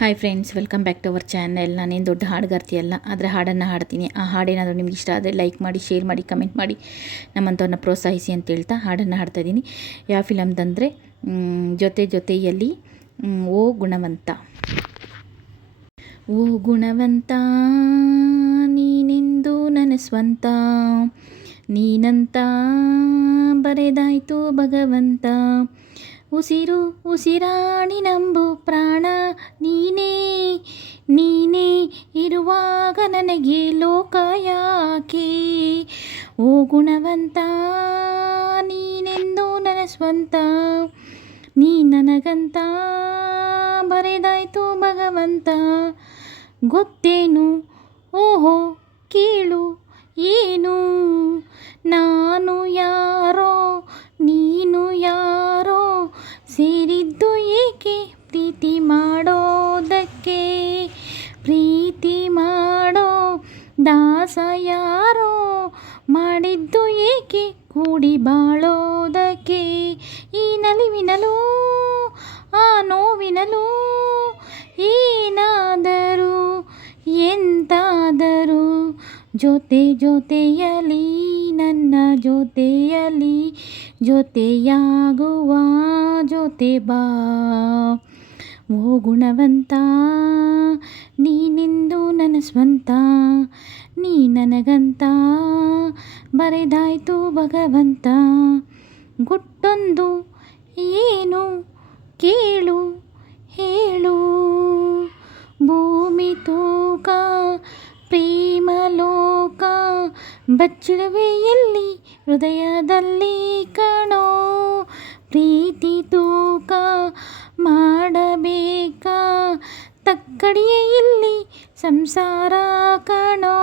Hi friends welcome back to our channel ನಾನೇನು ದೊಡ್ಡ ಹಾಡುಗಾರ್ತಿಯಲ್ಲ ಆದರೆ ಹಾಡನ್ನು ಹಾಡ್ತೀನಿ. ಆ ಹಾಡೇನಾದರೂ ನಿಮ್ಗೆ ಇಷ್ಟ ಆದರೆ ಲೈಕ್ ಮಾಡಿ ಶೇರ್ ಮಾಡಿ ಕಮೆಂಟ್ ಮಾಡಿ, ನಮ್ಮಂಥವ್ರನ್ನ ಪ್ರೋತ್ಸಾಹಿಸಿ ಅಂತ ಹೇಳ್ತಾ ಹಾಡನ್ನು ಹಾಡ್ತಾಯಿದ್ದೀನಿ ಯಾವ ಫಿಲಮ್ದಂದರೆ ಜೊತೆ ಜೊತೆಯಲ್ಲಿ ಓ ಗುಣವಂತ. ಓ ಗುಣವಂತ, ನೀನೆಂದು ನನ್ನ ಸ್ವಂತ ನೀನಂತ ಬರೆದಾಯ್ತು ಭಗವಂತ. ಉಸಿರು ಉಸಿರಾಣಿ ನಂಬು ಪ್ರಾಣ. ನನಗೆ ಲೋಕ ಯಾಕೆ? ಓ ಗುಣವಂತ, ನೀನೆಂದು ನನ್ನ ಸ್ವಂತ ನೀ ನನಗಂತ ಬರೆದಾಯ್ತು ಭಗವಂತ. ಗೊತ್ತೇನು? ಓಹೋ, ಕೇಳು, ಏನು? ನಾನು ಯಾರೋ ಯಾರೋ ಮಾಡಿದ್ದು ಏಕೆ ಕೂಡಿ ಬಾಳೋದಕ್ಕೆ? ಈ ನಲಿವಿನಲೂ, ಆ ನೋವಿನಲೂ ಏನಾದರೂ, ಎಂತಾದರೂ ಜೊತೆ ಜೊತೆಯಲಿ ನನ್ನ ಜೊತೆಯಲಿ ಜೊತೆಯಾಗುವ ಜೊತೆ ಬಾ. ಓ ಗುಣವಂತ ನೀನೆಂದು ನನ್ನ ಸ್ವಂತ ನೀ ನನಗಂತ, ಬರೆದಾಯ್ತು ಭಗವಂತ. ಗುಟ್ಟೊಂದು ಏನು ಕೇಳು, ಹೇಳು. ಭೂಮಿ ತೂಕ ಪ್ರೇಮ ಲೋಕ ಬಚ್ಚಿಡುವೆ ಎಲ್ಲಿ ಹೃದಯದಲ್ಲಿ ಕಣೋ. ಪ್ರೀತಿ ತೂಕ ಮಾಡಬೇಕಾ ತಕ್ಕಡಿಯ ಇಲ್ಲಿ ಸಂಸಾರ ಕಣೋ.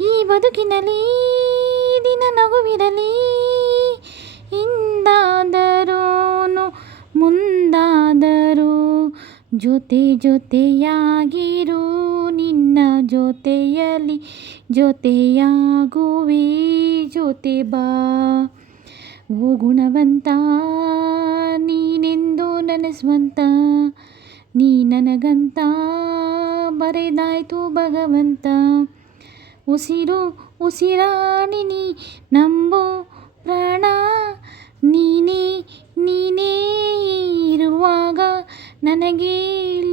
ಈ ಬದುಕಿನಲ್ಲಿ ದಿನ ನಗುವಿರಲಿ. ಹಿಂದಾದರೂನು ಮುಂದಾದರೂ ಜೊತೆ ಜೊತೆಯಾಗಿರು. ನಿನ್ನ ಜೊತೆಯಲ್ಲಿ ಜೊತೆಯಾಗುವೆ. ಜೊತೆ ಬಾ. ಓ ಗುಣವಂತ ನನ್ನ ಸ್ವಂತ ನೀ ನನಗಂತ ಬರೆದಾಯ್ತು ಭಗವಂತ. ಉಸಿರು ಉಸಿರಾಣಿ ನೀ ನಂಬೋ ಪ್ರಾಣ, ನೀನೇ ನೀನೇ ಇರುವಾಗ ನನಗೆ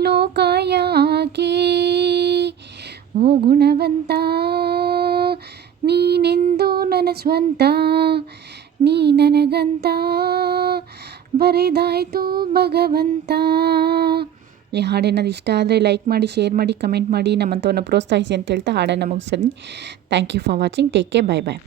ಲೋಕ ಯಾಕೆ? ಓ ಗುಣವಂತ, ನೀನೆಂದು ನನ್ನ ಸ್ವಂತ ನೀ ನನಗಂತ ಬರೆದಾಯ್ತು ಭಗವಂತ. ಈ ಹಾಡೇನಾದ್ರು ಇಷ್ಟ ಆದರೆ ಲೈಕ್ ಮಾಡಿ ಶೇರ್ ಮಾಡಿ ಕಮೆಂಟ್ ಮಾಡಿ ನಮ್ಮಂಥವನ್ನು ಪ್ರೋತ್ಸಾಹಿಸಿ ಅಂತ ಹೇಳ್ತಾ ಹಾಡನ್ನು ಮುಗಿಸ್ತೀನಿ. Thank you for watching take care bye bye